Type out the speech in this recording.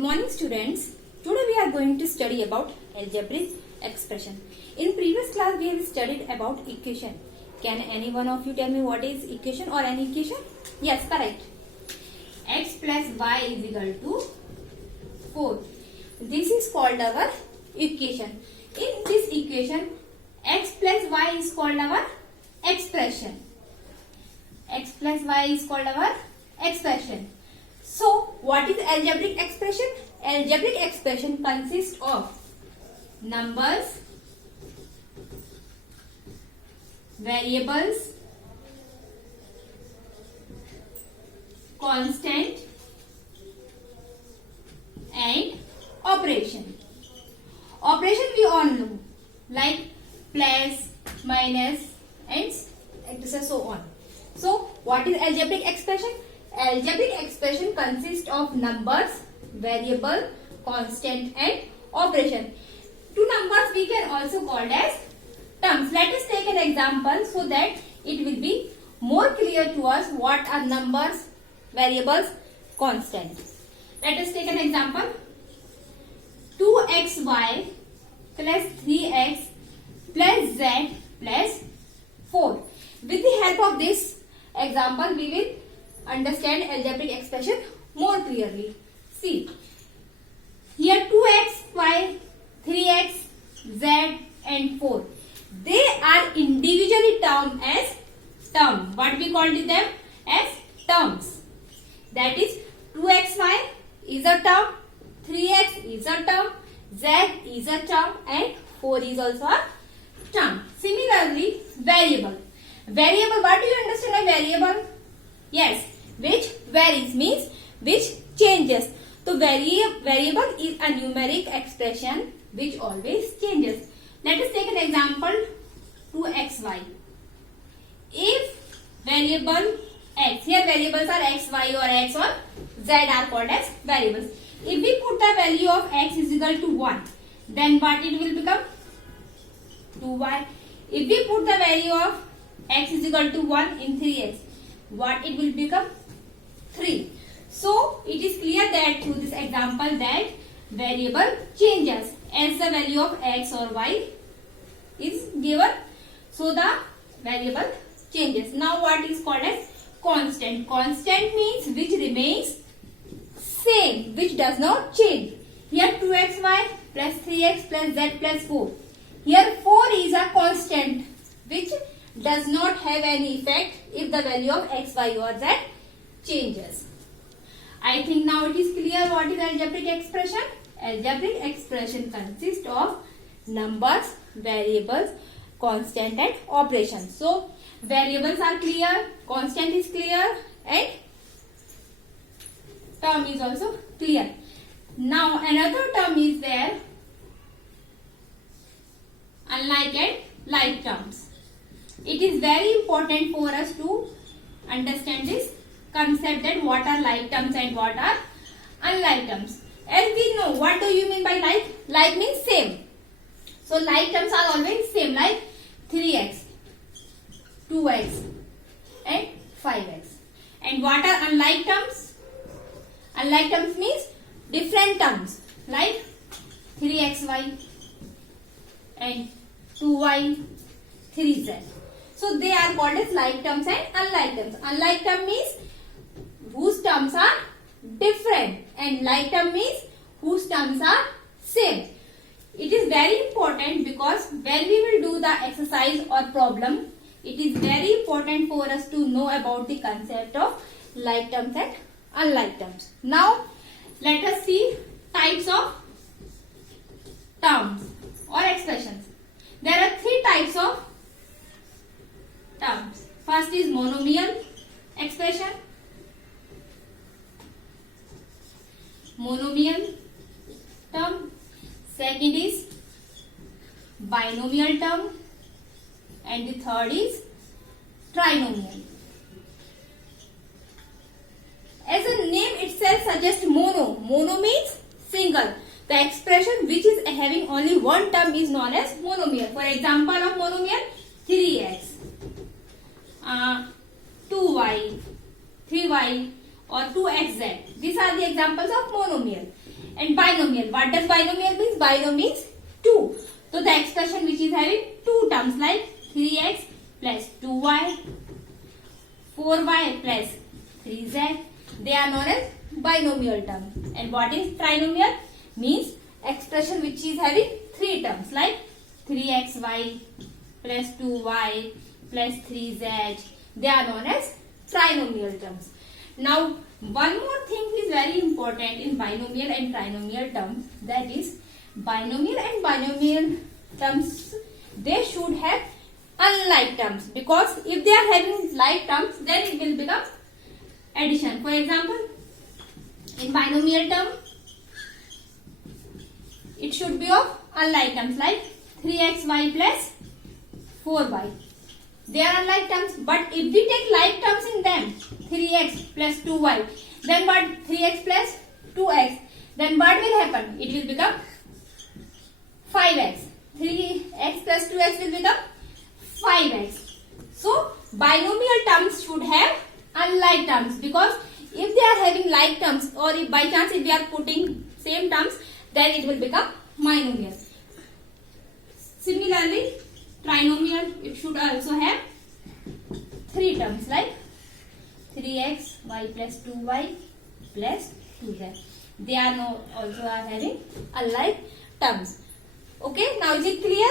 morning students. Today we are going to study about algebraic expression. In previous class we have studied about equation. Can any one of you tell me what is equation or an equation? Yes, correct. X plus y is equal to 4. This is called our equation. In this equation, x plus y is called our expression. X plus y is called our expression. So, what is algebraic expression? Algebraic expression consists of numbers, variables, constant and operation. Operation we all know, like plus, minus and so on. So, what is algebraic expression? Algebraic expression consists of numbers, variable, constant and operation. Two numbers we can also call as terms. Let us take an example so that it will be more clear to us what are numbers, variables, constant. Let us take an example. 2xy plus 3x plus z plus 4. With the help of this example, we will understand algebraic expression more clearly. See, here 2xy, 3x, z and 4. They are individually termed as term. What we called them as terms. That is 2xy is a term, 3x is a term, z is a term and 4 is also a term. Similarly, variable. Variable, what do you understand by variable? Yes, which varies means which changes. So variable is a numeric expression which always changes. Let us take an example 2xy. If variable x, here variables are x, y or x or z are called as variables. If we put the value of x is equal to 1, then what it will become? 2y. If we put the value of x is equal to 1 in 3x, what it will become? 3. So, it is clear that through this example that variable changes as the value of x or y is given. So, the variable changes. Now, what is called as constant? Constant means which remains same, which does not change. Here 2xy plus 3x plus z plus 4. Here 4 is a constant which does not have any effect if the value of x, y or z changes. I think now it is clear what is algebraic expression. Algebraic expression consists of numbers, variables, constant and operation. So, variables are clear, constant is clear and term is also clear. Now, another term is there, unlike and like terms. It is very important for us to understand this concept that what are like terms and what are unlike terms. As we know, what do you mean by like? Like means same. So, like terms are always same, like 3x, 2x and 5x. And what are unlike terms? Unlike terms means different terms like 3xy and 2y, 3z. So, they are called as like terms and unlike terms. Unlike term means whose terms are different and like term means whose terms are same. It is very important because when we will do the exercise or problem, it is very important for us to know about the concept of like terms and unlike terms. Now, let us see types of terms or expressions. There are three types of terms. First is monomial expression. Monomial term. Second is binomial term. And the third is trinomial. As a name itself suggests mono. Mono means single. The expression which is having only one term is known as monomial. For example of monomial, 3x, 2y, 3y or 2xz. These are the examples of monomial. And binomial. What does binomial means? Binomial means 2. So the expression which is having 2 terms like 3x plus 2y, 4y plus 3z, they are known as binomial terms. And what is trinomial? Means expression which is having 3 terms like 3xy plus 2y plus 3z. They are known as trinomial terms. Now, one more thing is very important in binomial and trinomial terms, that is binomial and binomial terms, they should have unlike terms, because if they are having like terms, then it will become addition. For example, in binomial term, it should be of unlike terms like 3xy plus 4y. They are unlike terms, but if we take like terms in them, 3x plus 2y, then what? 3x plus 2x, then what will happen? It will become 5x. 3x plus 2x will become 5x. So, binomial terms should have unlike terms, because if they are having like terms, or if by chance if we are putting same terms, then it will become monomial. Similarly, trinomial, it should also have 3 terms like 3x, y plus 2y plus 2z. They are also having unlike terms. Okay, now is it clear?